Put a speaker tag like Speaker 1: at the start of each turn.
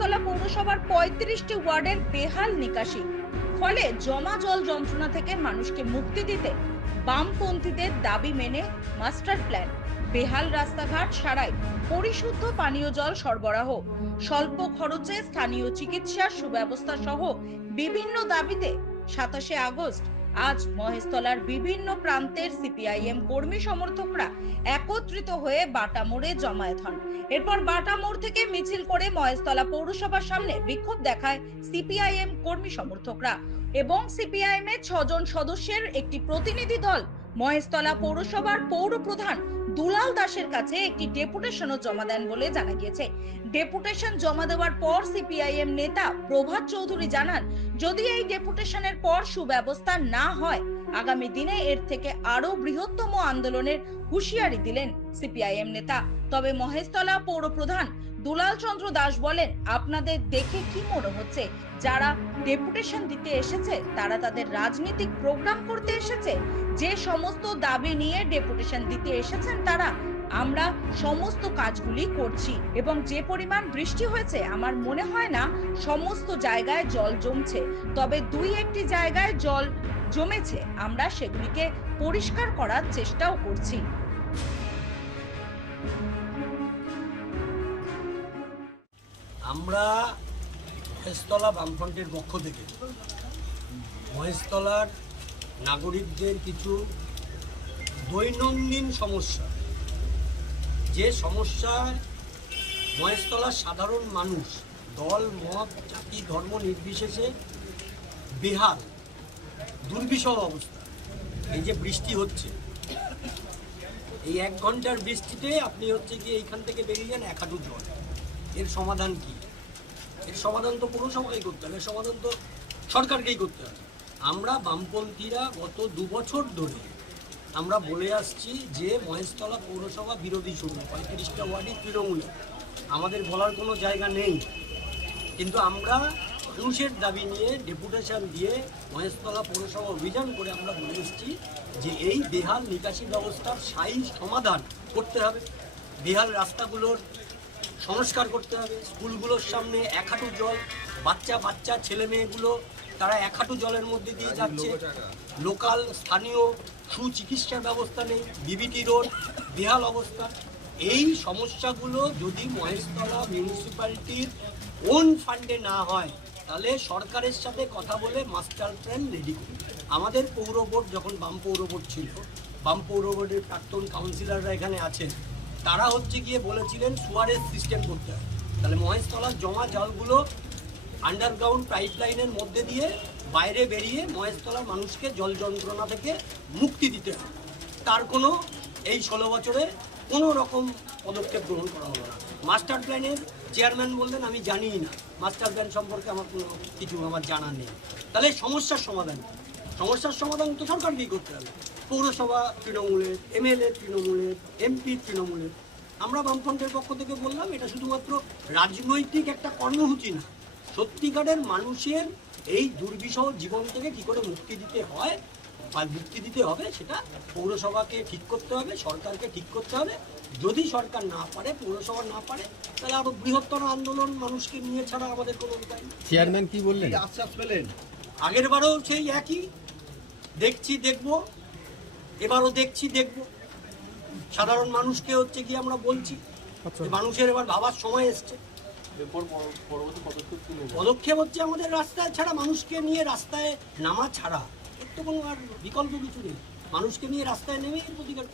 Speaker 1: পৌরসভার পঁয়ত্রিশটি ওয়ার্ডের বেহাল নিকাশি। ফলে জমা জল যন্ত্রণা থেকে মানুষকে মুক্তি দিতে বামপন্থীদের দাবি মেনে মাস্টার প্ল্যান। বেহাল রাস্তাঘাট সারাই পরিশুদ্ধ পানীয় জল সরবরাহ। স্বল্প খরচে স্থানীয় চিকিৎসার সুব্যবস্থা সহ বিভিন্ন দাবিতে সাতাশে আগস্ট আজ মহেশতলার বিভিন্ন প্রান্তের সিপিআইএম কর্মী সমর্থকরা একত্রিত হয়ে বাটা মোড়ে জমায়েত হন। এরপর বাটা মোড় থেকে মিছিল করে মহেশতলা পৌরসভার সামনে বিক্ষোভ দেখায় সিপিআইএম কর্মী সমর্থকরা এবং সিপিআইএম এর ছজন সদস্যের একটি প্রতিনিধি দল মহেশতলা পৌরসভার পৌর প্রধান দুলাল দাসের কাছে একটি ডেপুটেশনও জমা দেন বলে জানা গিয়েছে। ডেপুটেশন জমা দেওয়ার পর সিপিআইএম নেতা প্রভাত চৌধুরী জানান যদি এই ডেপুটেশনের পর সুব্যবস্থা না হয়, আগামী দিনে এর থেকে আরও বৃহত্তম আন্দোলনের হুঁশিয়ারি দিলেন সিপিআইএম নেতা। তবে মহেশতলা পৌর প্রধান দুলাল চন্দ্র দাস বলেন, আপনাদের দেখে কি মনে হচ্ছে? যারা ডেপুটেশন দিতে এসেছে, তারা তাদের রাজনৈতিক প্রোগ্রাম করতে এসেছে? যে সমস্ত দাবি নিয়ে ডেপুটেশন দিতে এসেছেন তারা আমরা সমস্ত কাজগুলি করছি এবং যে পরিমাণ বৃষ্টি হয়েছে, আমার মনে হয় না সমস্ত জায়গায় জল জমছে। তবে দুই একটি জায়গায় জল জমেছে, আমরা সেগুলিকে পরিষ্কার করার চেষ্টাও করছি।
Speaker 2: আমরা মহেশতলা বামফ্রন্টের পক্ষ থেকে মহেশতলার নাগরিকদের কিছু দৈনন্দিন সমস্যা যে সমস্যায় মহেশতলার সাধারণ মানুষ, দল, মত, জাতি, ধর্ম নির্বিশেষে বেহাল দুর্বিষহ অবস্থা। এই যে বৃষ্টি হচ্ছে, এই এক ঘণ্টার বৃষ্টিতে আপনি হচ্ছে কি এইখান থেকে বেরিয়ে যান এক হাঁটু জল। এর সমাধান কি? এর সমাধান তো পৌরসভাকেই করতে হবে এর সমাধান তো সরকারকেই করতে হবে। আমরা বামপন্থীরা গত দু বছর ধরে আমরা বলে আসছি যে মহেশতলা পৌরসভা বিরোধী শূন্য পঁয়ত্রিশটা ওয়ার্ডই তৃণমূলে। আমাদের বলার কোনো জায়গা নেই। কিন্তু আমরা পুরুষের দাবি নিয়ে, ডেপুটেশন দিয়ে মহেশতলা পৌরসভা অভিযান করে আমরা বলে এসেছি যে এই বেহাল নিকাশি ব্যবস্থার স্থায়ী সমাধান করতে হবে। বেহাল রাস্তাগুলোর সংস্কার করতে হবে। স্কুলগুলোর সামনে এক হাঁটু জল বাচ্চা বাচ্চা ছেলে মেয়েগুলো তারা এক হাঁটু জলের মধ্যে দিয়ে যাচ্ছে। লোকাল স্থানীয় সুচিকিৎসার ব্যবস্থা নেই বিবিটি রোড বেহাল অবস্থা। এই সমস্যাগুলো যদি মহেশতলা মিউনিসিপ্যালিটির ওন ফান্ডে না হয় তাহলে সরকারের সাথে কথা বলে মাস্টার প্ল্যান রেডি করুন। আমাদের পৌর বোর্ড যখন বাম পৌর বোর্ড ছিল বাম পৌর বোর্ডের প্রাক্তন কাউন্সিলররা এখানে আছেন তারা হচ্ছে গিয়ে বলেছিলেন সুয়ারেজ সিস্টেম করতে হবে। তাহলে মহেশতলার জমা জলগুলো আন্ডারগ্রাউন্ড পাইপ লাইনের মধ্যে দিয়ে বাইরে বেরিয়ে মহেশতলার মানুষকে জল যন্ত্রণা থেকে মুক্তি দিতে হবে। তার কোনো এই ষোলো বছরে কোনো রকম পদক্ষেপ গ্রহণ করা হলো না। মাস্টার প্ল্যানের চেয়ারম্যান বললেন, আমি জানিই না। মাস্টার প্ল্যান সম্পর্কে আমার কোনো কিছু আমার জানা নেই। তাহলে সমস্যার সমাধান? সমস্যার সমাধান তো সরকার সরকারকেই করতে হবে। পৌরসভা তৃণমূলের এমএলএ তৃণমূলের এমপি তৃণমূলের। আমরা বামফ্রন্টের পক্ষ থেকে বললাম এটা শুধুমাত্র রাজনৈতিক একটা কর্মসূচি না। সত্যিকারের মানুষের এই দুর্বিষহ জীবন থেকে কি করে মুক্তি দিতে হয় বা মুক্তি দিতে হবে সেটা পৌরসভাকে ঠিক করতে হবে সরকারকে ঠিক করতে হবে। যদি সরকার না পারে পৌরসভা না পারে তাহলে আরও বৃহত্তর আন্দোলন মানুষকে নিয়ে ছাড়া আমাদের কোনো উপায় নেই।
Speaker 3: চেয়ারম্যান কি বললেন?
Speaker 4: আশ্বাস পেলেন।
Speaker 2: আগের বারও সেই একই দেখছি দেখব। এবারও দেখছি দেখব। সাধারণ মানুষকে হচ্ছে কি আমরা বলছি মানুষের এবার ভাবার সময় এসছে। পদক্ষেপ হচ্ছে আমাদের রাস্তায় ছাড়া মানুষকে নিয়ে রাস্তায় নামা ছাড়া। এর তো কোনো আর বিকল্প কিছু নেই। মানুষকে নিয়ে রাস্তায় নেমেই প্রতিকার।